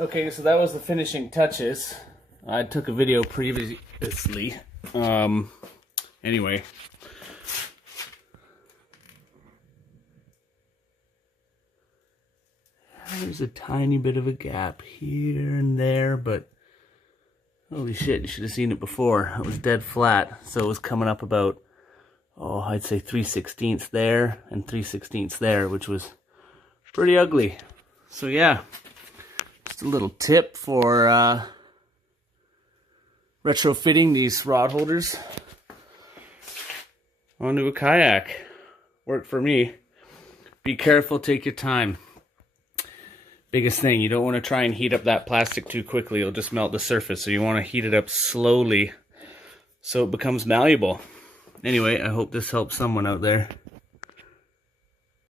Okay, so that was the finishing touches. I took a video previously. Anyway. There's a tiny bit of a gap here and there, but holy shit, you should have seen it before. It was dead flat, so it was coming up about, oh, I'd say 3/16 there and 3/16 there, which was pretty ugly. So yeah, just a little tip for retrofitting these rod holders onto a kayak. Worked for me. Be careful, take your time. Biggest thing, you don't want to try and heat up that plastic too quickly. It'll just melt the surface. So you want to heat it up slowly so it becomes malleable. Anyway, I hope this helps someone out there.